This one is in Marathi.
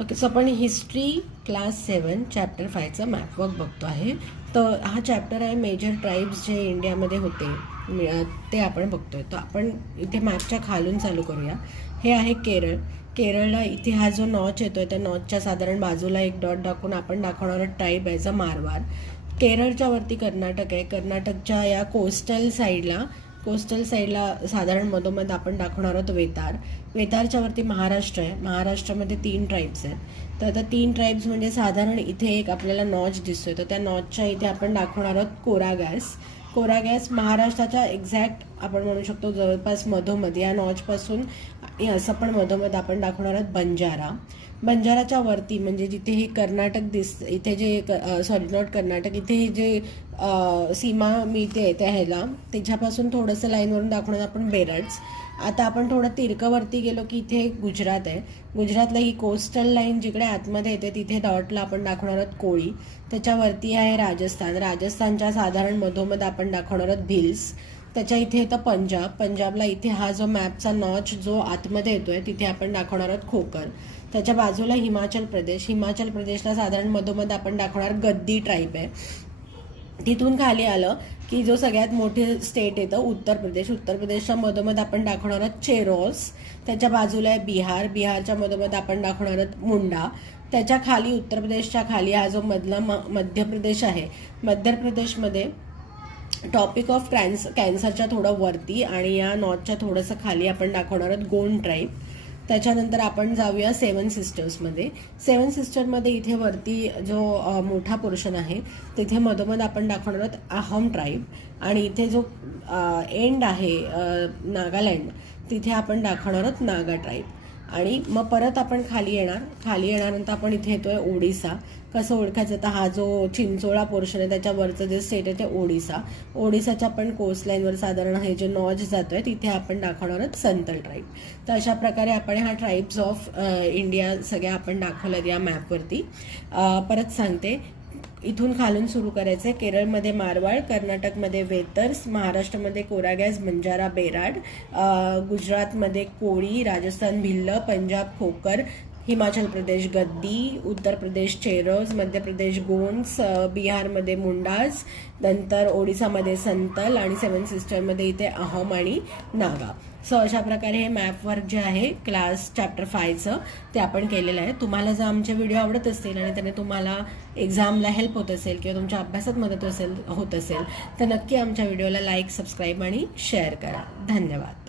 ओके, सो आपण हिस्ट्री क्लास 7 चॅप्टर 5चा मॅप वर्क बघतो आहे. तर हा चॅप्टर आहे मेजर ट्राईब्स जे इंडियामध्ये होते ते आपण बघतोय. तर आपण इथे मॅपच्या खालून चालू करूया. हे आहे केरळ. केरळला इथे हा जो नॉच येतोय त्या नॉचच्या साधारण बाजूला एक डॉट दाखवून आपण दाखवणारा ट्राईब आहे मारवाड. केरळच्या वरती कर्नाटक आहे. कर्नाटकच्या या कोस्टल साईडला साधारण मधोमध आपण दाखवणार आहोत वेतारच्या वरती महाराष्ट्र आहे. महाराष्ट्रामध्ये 3 ट्राईब्स आहेत. तर आता 3 ट्राईब्स म्हणजे साधारण इथे एक आपल्याला नॉच दिसतोय. तर त्या नॉचच्या इथे आपण दाखवणार आहोत कोरागॅस महाराष्ट्राच्या एक्झॅक्ट आपण म्हणू शकतो जवळपास मधोमध या नॉचपासून असं पण मधोमध आपण दाखवणार आहोत बंजाराच्या वरती म्हणजे जिथे हे कर्नाटक इथे जे सॉरी नॉट कर्नाटक इथे हे जे सीमा मिळते त्या ह्याला त्याच्यापासून थोडंसं लाईनवरून दाखवणार आपण बेरड्स. आता आपण थोडं तिरकवरती गेलो की इथे गुजरात आहे. गुजरातला ही कोस्टल लाईन जिकडे आतमध्ये येते तिथे डॉटला आपण दाखवणार आहोत कोळी. त्याच्यावरती आहे राजस्थानच्या साधारण मधोमध आपण दाखवणार आहोत भिल्स. त्याच्या इथे येतं पंजाबला इथे हा जो मॅपचा नॉच जो आतमध्ये येतोय तिथे आपण दाखवणार आहोत खोकर. त्याच्या बाजूला हिमाचल प्रदेशला साधारण मधोमध आपण दाखवणार गद्दी ट्राईब आहे. तिथून खाली आलं की जो सगळ्यात मोठे स्टेट येतं उत्तर प्रदेशच्या मधोमध आपण दाखवणार आहोत चेरोस. त्याच्या बाजूला आहे बिहारच्या मधोमध आपण दाखवणार आहोत मुंडा. त्याच्या खाली उत्तर प्रदेशच्या खाली हा जो मधला मध्य प्रदेश आहे. मध्य प्रदेशमध्ये टॉपिक ऑफ कॅन्सरच्या थोडं वरती आणि या नॉर्थच्या थोडंसं खाली आपण दाखवणार आहोत गोंड ट्राईब. त्याच्यानंतर आपण जाऊया 7 सिस्टरमध्ये इथे वरती जो मोठा पोर्शन आहे तिथे मधोमध आपण दाखवणार आहोत अहम ट्राईब. आणि इथे जो एंड आहे नागालँड तिथे आपण दाखवणार आहोत नागा ट्राईब. आणि मग परत आपण खाली येण्यानंतर आपण इथे येतोय ओडिसा. कसं ओळखायचं तर हा जो चिंचोळा पोर्शन आहे त्याच्यावरचं जे स्टेट आहे ते ओडिसाच्या आपण कोस्टलाईनवर साधारण हे जे नॉच जातोय तिथे आपण दाखवणार आहोत संतल ट्राईब. तर अशा प्रकारे आपण हा ट्राईब्स ऑफ इंडिया सगळ्या आपण दाखवल्यात या मॅपवरती. परत सांगते, इथून खालून सुरू करायचं. केरळमध्ये मारवाड, कर्नाटकमध्ये वेतर्स, महाराष्ट्रामध्ये कोरागॅस, बंजारा, बेराड, गुजरातमध्ये कोळी, राजस्थान भिल्ल, पंजाब खोकर, हिमाचल प्रदेश गद्दी, उत्तर प्रदेश चेरोज, मध्य प्रदेश गोंड्स, बिहारमध्ये मुंडाज, नंतर ओडिसामध्ये संतल आणि 7 सिस्टरमध्ये इथे अहम आणि नागा. सो अशा प्रकारे हे मॅप वर्क जे आहे क्लास चॅप्टर 5चं ते आपण केलेलं आहे. तुम्हाला जर आमचे व्हिडिओ आवडत असतील आणि त्याने तुम्हाला एक्झामला हेल्प होत असेल किंवा तुमच्या अभ्यासात मदत होत असेल तर नक्की आमच्या व्हिडिओला लाईक, सबस्क्राईब आणि शेअर करा. धन्यवाद.